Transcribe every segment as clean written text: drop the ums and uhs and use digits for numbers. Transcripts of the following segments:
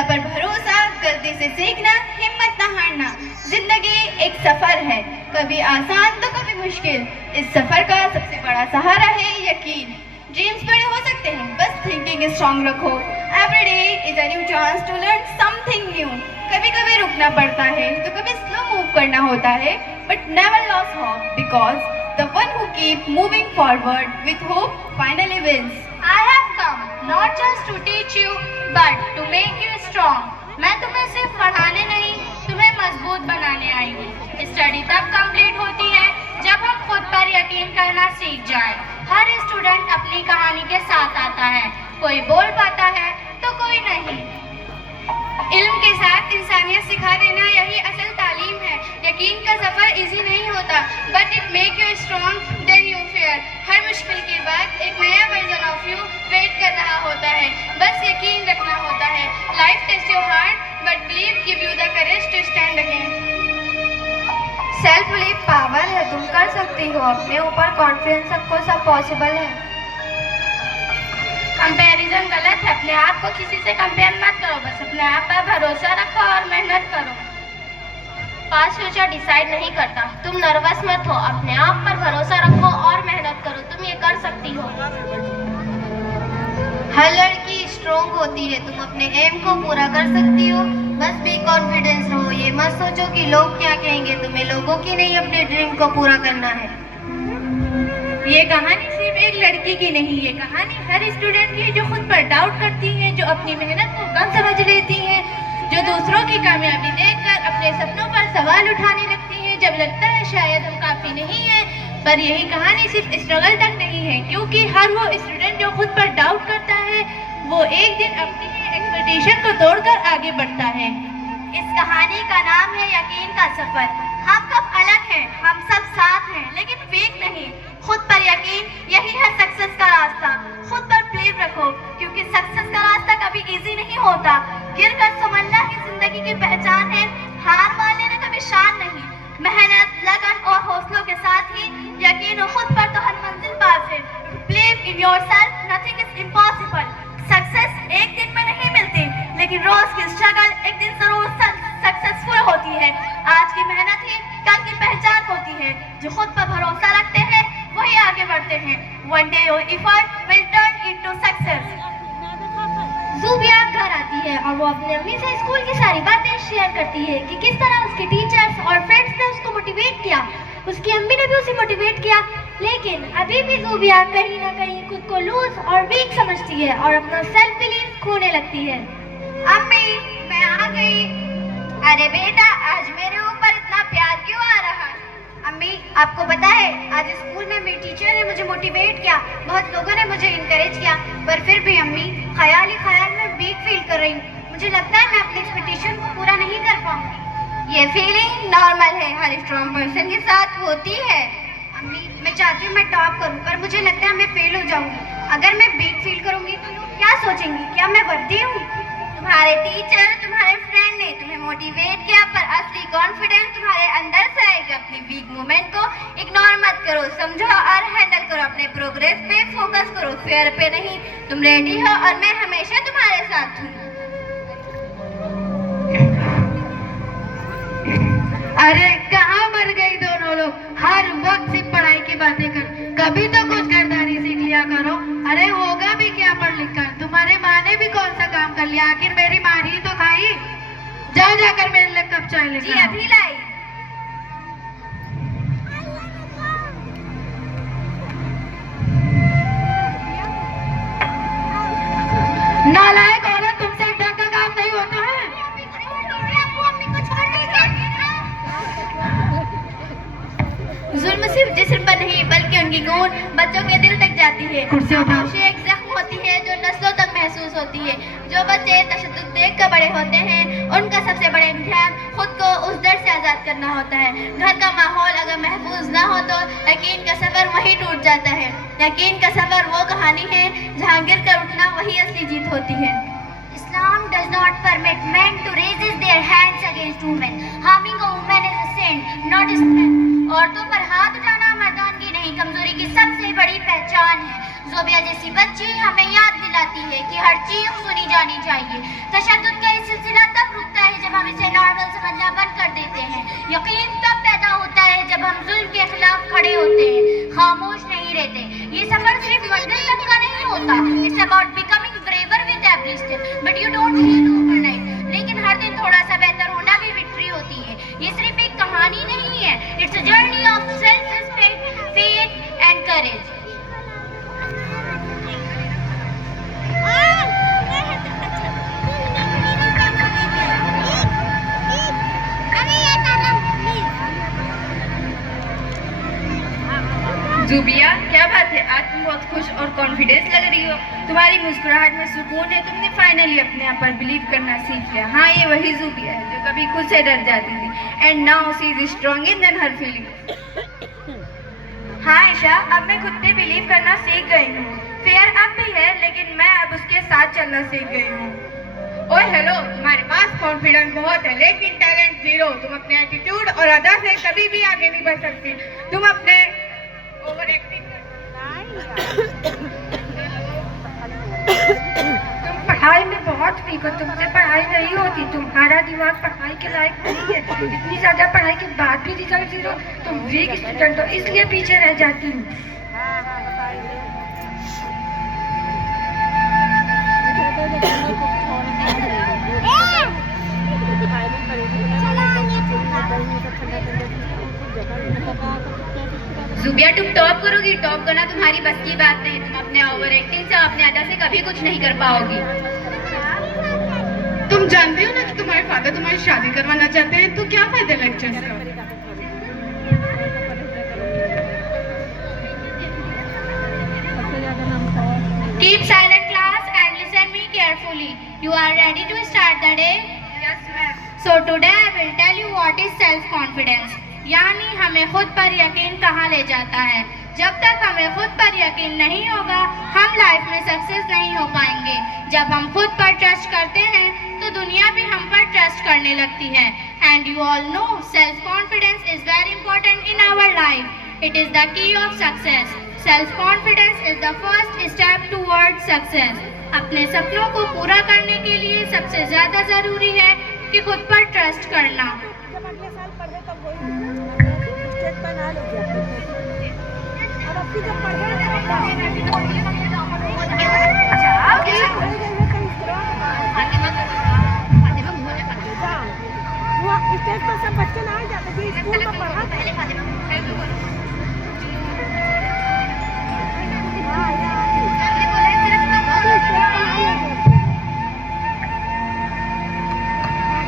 खुदा पर भरोसा, गलती से सीखना, हिम्मत न हारना। जिंदगी एक सफर है, कभी आसान तो कभी मुश्किल। इस सफर का सबसे बड़ा सहारा है यकीन। ड्रीम्स बड़े हो सकते हैं, बस थिंकिंग स्ट्रांग रखो। Every day is a new chance to learn something new. कभी कभी रुकना पड़ता है तो कभी स्लो मूव करना होता है, but never loss hope because the one who keep moving forward with hope finally wins. I have come not just to teach you but to make you strong. मैं तुम्हें सिर्फ पढ़ाने नहीं, तुम्हें मजबूत बनाने आई हूँ। स्टडी तब कंप्लीट होती है जब हम खुद पर यकीन करना सीख जाएं। हर स्टूडेंट अपनी कहानी के साथ आता है, कोई बोल पाता है तो कोई नहीं। इल्म के साथ इंसानियत सिखा देना यही असल तालीम है। यकीन का सफर इजी नहीं होता, but it make you strong than you fair. हर मुश्किल के बाद एक नया वर्जन ऑफ यू वेट कर रहा होता है, बस यकीन रखना होता है। Life test your heart but believe give you the courage to stand again. Self believe power है, तुम कर सकती हो। अपने ऊपर कॉन्फिडेंस, सबको सब पॉसिबल है। कंपैरिजन गलत है, अपने आप को किसी से कंपेयर मत करो, बस अपने आप पर भरोसा रखो और मेहनत करो। पास्ट फ्यूचर डिसाइड नहीं करता, तुम नर्वस मत हो, अपने आप पर भरोसा रखो और मेहनत करो, तुम ये कर सकती हो। हर लड़की स्ट्रोंग होती है, तुम अपने एम को पूरा कर सकती हो। बस भी कॉन्फिडेंस रहो, ये मत सोचो कि लोग क्या कहेंगे। तुम्हें लोगों की नहीं, अपने ड्रीम को पूरा करना है। ये कहानी सिर्फ एक लड़की की नहीं, ये कहानी हर स्टूडेंट की है जो खुद पर डाउट करती है, जो अपनी मेहनत को कम समझ लेती है, जो दूसरों की कामयाबी देखकर अपने सपनों पर सवाल उठाने लगती है जब लगता है शायद हम काफी नहीं है। पर यही कहानी सिर्फ स्ट्रगल तक नहीं है, क्योंकि हर वो स्टूडेंट जो खुद पर डाउट करता है वो एक दिन अपनी एक्सपेक्टेशन को तोड़कर आगे बढ़ता है। इस कहानी का नाम है यकीन का सफर। हम सब अलग हैं, हम सब साथ हैं, लेकिन फेक नहीं। खुद पर यकीन, यही है सक्सेस का रास्ता। खुद पर बिलीव रखो, क्योंकि सक्सेस का रास्ता कभी इजी नहीं होता। गिरकर संभलना ही जिंदगी की पहचान है। हार मान लेना कभी शान नहीं। मेहनत, लगन और हौसलों के साथ ही यकीन हो खुद पर तो हर मंजिल पास है। Believe in yourself, nothing is impossible. Success एक दिन में नहीं मिलती, लेकिन रोज की स्ट्रगल एक दिन जरूर सक्सेसफुल होती है। आज की मेहनत ही कल की पहचान होती है। जो खुद पर भरोसा रखते हैं वही आगे बढ़ते हैं। One day your effort will turn into success. ज़ूबिया घर आती है और वो अपनी अम्मी से स्कूल की सारी बातें शेयर करती है कि किस तरह उसके टीचर्स और फ्रेंड्स ने उसको मोटिवेट किया। उसकी अम्मी ने भी उसे मोटिवेट किया, लेकिन अभी भी ज़ूबिया कहीं ना कहीं खुद को लूज और वीक समझती है और अपना सेल्फ बिलीव खोने लगती है। अम्मी, मैं आ गई। अरे बेटा, आज मेरे ऊपर इतना प्यार क्यों आ रहा है? अम्मी, आपको पता है आज स्कूल में मेरी टीचर ने मुझे मोटिवेट किया, बहुत लोगों ने मुझे इनकरेज किया, पर फिर भी अम्मी ख्याल ही ख्याल में वीक फील कर रही हूँ। मुझे लगता है मैं अपनी एक्सपेक्टेशन को पूरा नहीं कर पाऊंगी। ये फीलिंग नॉर्मल है, हर स्ट्रॉन्ग पर्सन के साथ होती है। अम्मी, मैं चाहती हूँ मैं टॉप करूँ, पर मुझे लगता है मैं फेल हो जाऊंगी। अगर मैं वीक फील करूंगी तो लोग क्या सोचेंगे? क्या मैं वर्दी हूँ? तुम्हारे टीचर, तुम्हारे फ्रेंड ने तुम्हें मोटिवेट किया, पर असली कॉन्फिडेंस तुम्हारे अंदर से आएगा। अपनी वीक मोमेंट को इग्नोर मत करो, समझो और हैंडल करो। अपने प्रोग्रेस पे फोकस करो, फेयर पे नहीं। तुम रेडी हो और मैं हमेशा तुम्हारे साथ हूँ। अरे कहाँ मर गई दोनों लोग, हर वक्त सिर्फ पढ़ाई की बातें कर। कभी तो कुछ करदारी सीख लिया करो। अरे होगा भी क्या पढ़ लिख कर, तुम्हारे माँ ने भी कौन सा काम कर लिया, आखिर मेरी मारी तो खाई। जाओ जाकर मेरे लिए कप चाय लेकर। जी अभी लाई। नालायक औरत, तुमसे एक ढंग का काम नहीं होता है। जुल्म सिर्फ जिस्म पर नहीं बल्कि उनकी गूंज बच्चों के दिल तक जाती है। खामोशी एक जख्म होती है जो नस्लों तक महसूस होती है। जो बच्चे तशद्दुद देख कर बड़े होते हैं, उनका सबसे बड़ा इम्तिहान खुद को उस डर से आज़ाद करना होता है। घर का माहौल अगर महफूज ना हो तो यकीन का सफ़र वहीं टूट जाता है। यकीन का सफ़र वो कहानी है जहाँ गिर कर उठना वही असली जीत होती है। Islam does not permit men to raise their hands against women. Harming a woman is a sin, not a strength. औरतों पर हाथ उठाना मर्दानगी नहीं नहीं कमजोरी की सबसे बड़ी पहचान है। ज़ोबिया जैसी बच्ची हमें याद दिलाती है कि हर चीज सुनी जानी चाहिए। तशद्दुद का ये सिलसिला तब रुकता है जब हम इसे नॉर्मल समझना बंद कर देते हैं। यकीन तब पैदा होता है जब हम जुल्म के खिलाफ खड़े होते हैं, खामोश नहीं रहते। ये सफर सिर्फ मंजिल तक का नहीं होता। It's about becoming braver with every step, but you don't heal overnight. लेकिन हर दिन थोड़ा सा बेहतर होना भी विक्ट्री होती है। ये सिर्फ एक कहानी नहीं है, it's a journey of self respect, faith and courage. Zubia, क्या बात है, आज तुम बहुत खुश और कॉन्फिडेंस लग रही हो। तुम्हारी मुस्कुराहट में सुकून है। तुमने फाइनली अपने आप पर बिलीव करना सीख लिया। हाँ, ये वही ज़ुबिया है जो कभी खुद से डर जाती थी। And now she is stronger than her feeling. हाँ ईशा, अब मैं खुद पे बिलीव करना सीख गई हूँ। फेयर अब भी है, लेकिन मैं अब उसके साथ चलना सीख गई हूँ। ओए हेलो, तुम्हारे पास कॉन्फिडेंस बहुत है लेकिन टैलेंट जीरो। तुम अपने एटीट्यूड और अदा से कभी भी आगे नहीं बढ़ सकती। तुम अपने ओवर एक्टिंग, तुम पढ़ाई में बहुत वीक हो, तुमसे पढ़ाई नहीं होती। तुम्हारा दिमाग पढ़ाई के लायक नहीं है। इतनी ज्यादा पढ़ाई के बाद भी रिजल्ट जीरो। तुम वीक स्टूडेंट हो, इसलिए पीछे रह जाती हूँ। ज़ुबिया, तुम टॉप करोगी। टॉप करना तुम्हारी बस की बात नहीं। तुम अपने ओवर एक्टिंग से, अपने अदा से कभी कुछ नहीं कर पाओगी। तुम जानते हो ना कि तुम्हारे फादर तुम्हारी शादी करवाना चाहते हैं, तो क्या फायदा लेक्चर्स का। Keep silent class and listen me carefully. You are ready to start the day? Yes, ma'am. So today I will tell you what is self-confidence. यानी हमें खुद पर यकीन कहाँ ले जाता है। जब तक हमें खुद पर यकीन नहीं होगा, हम लाइफ में सक्सेस नहीं हो पाएंगे। जब हम खुद पर ट्रस्ट करते हैं, तो दुनिया भी हम पर ट्रस्ट करने लगती है। And you all know, self-confidence is very important in our life. It is the key of success. Self-confidence is the first step towards success. अपने सपनों को पूरा करने के लिए सबसे ज्यादा जरूरी है कि खुद पर ट्रस्ट करना। स्टेज पर सब बच्चे ना जाते थे, स्कूल में पढ़ा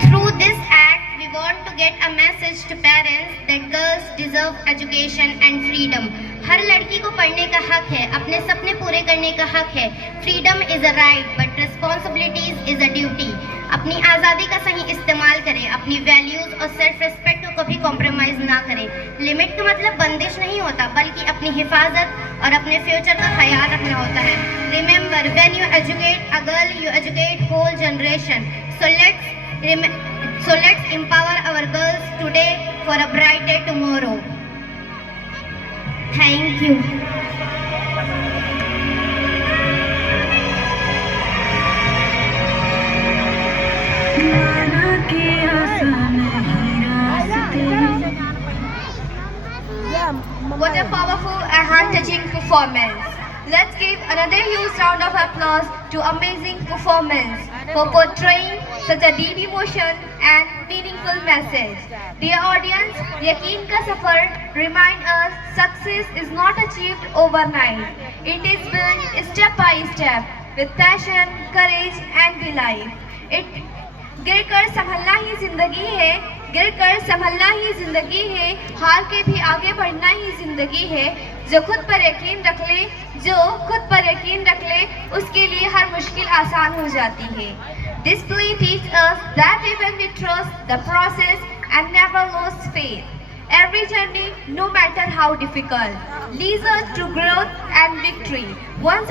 Through this act, we want to get a message to parents that girls deserve education and freedom. हर लड़की को पढ़ने का हक है, अपने सपने पूरे करने का हक है। Freedom is a right but responsibilities is a duty. अपनी आज़ादी का सही इस्तेमाल करें, अपनी वैल्यूज और सेल्फ रिस्पेक्ट को कभी कॉम्प्रोमाइज ना करें। लिमिट का मतलब बंदिश नहीं होता, बल्कि अपनी हिफाजत और अपने फ्यूचर का ख्याल रखना होता है। Remember, when you educate a girl, you educate whole generation. So let's empower our girls today for a brighter tomorrow. Thank you. What a powerful and heart-touching performance. Let's give another huge round of applause to amazing performance for portraying such a deep emotion and meaningful message. Dear audience, यकीन का सफर remind us success is not achieved overnight. It is built step by step with passion, courage and belief. गिरकर संभलना ही जिंदगी है, गिरकर संभलना ही जिंदगी है, हार के भी आगे बढ़ना ही जिंदगी है। जो खुद पर यकीन रख ले, जो खुद पर यकीन रख ले, उसके लिए हर मुश्किल आसान हो जाती है। This play teaches us that even we trust the process and never lose faith. Every journey, no matter how difficult, leads us to growth and victory. Once